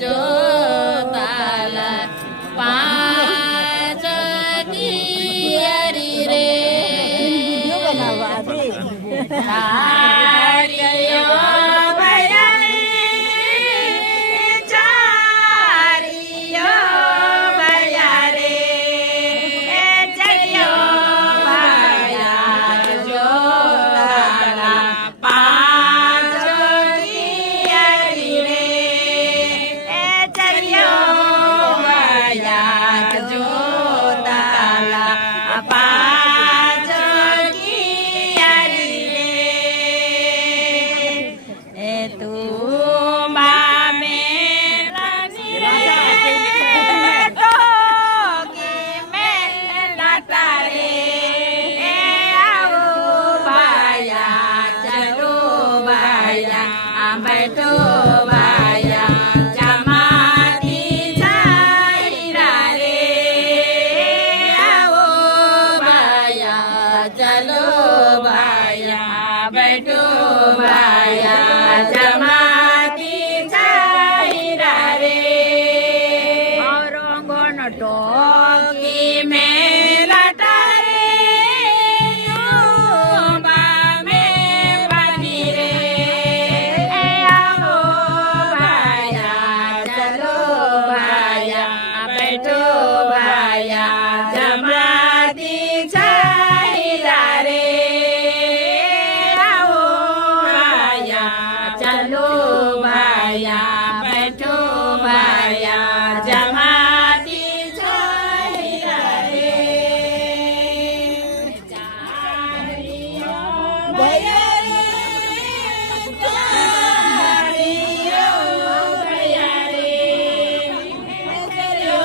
जो ताला पांच दियरी रे चारियो भयारी चारियो भयारे चरियो भया जो ताला पांच दियरी रे चरियो भया जो ताला पांच दियरी रे तू मामे लगी तो की मैं लाटा रे आओ भाया चलो भाया बैठो भाया जमाती जाइरा रे आओ भाया चलो भाया बैठो भाया जमाती जाइरा रे औरंगन टोकी में लटा रे में बनी रे आओ भाया चलो भाया बैठो भाया जमाती जाइरा रे आओ भाया चलो भाया बैठो भाया जमाती जाइरा रे चारियो भया रे चारियो भया रे चरियो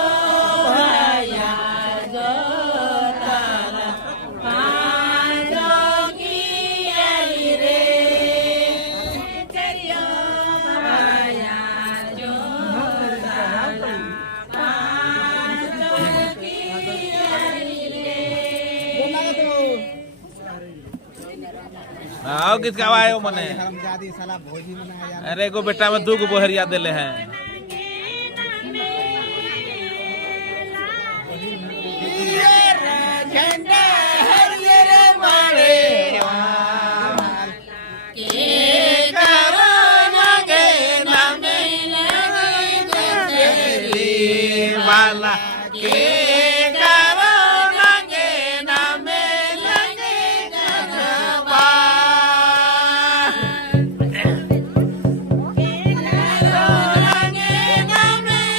भया जो ताला पांचो दियरी रे चरियो भया जो ताला पांचो दियरी रे आओ गीत गवायो मने अरे गो बेटा में दू गो बोहरिया देले हैं वाला के करो लगे ना में लगे जबा करो लगे ना में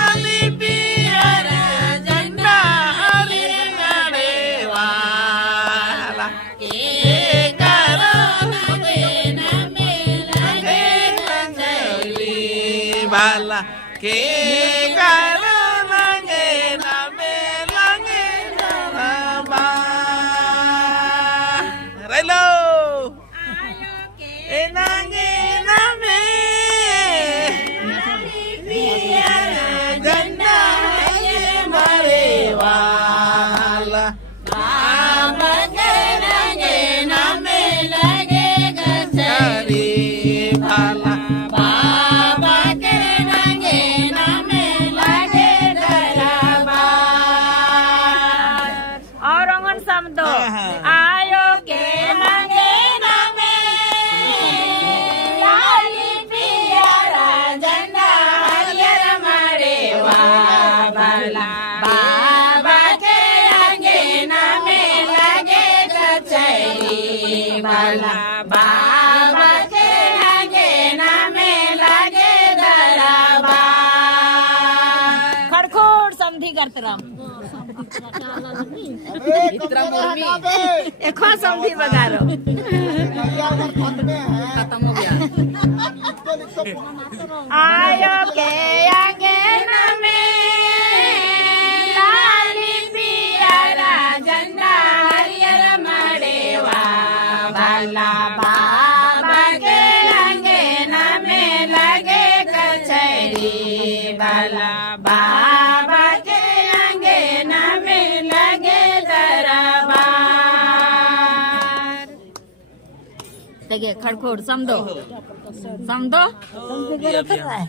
अली पियरा जन्ना अली नारे वाला के करो लगे ना में लगे जंजली वाला के करो लगे ना में लगे जबा रेलो ए लगे ना में पियरा जन्ना ये मारे वाला बाबा के लगे ना में लगे गजरी वाला बाबा के लगे ना में लगे दरबार औरंगन समदो आयो के लगे ना में लाली पियरा झंडा हरियर मारे वाला बाबा के लगे ना में लगे कचैरी वाला बाबा के लगे ना में लगे दरबार खड़खोड़ समधी करतराम देखो समधी बगारो खत्म हो गया आयो के आगे ना में लाली पियरा झंडा हरियर मड़े वाला बाबा के लगे ना में लगे कचैरी वाला बाबा के लगे ना में लगे दरबार लगे खड़खोड़ समझो સમજો સમજી ગયો તો કાંઈ.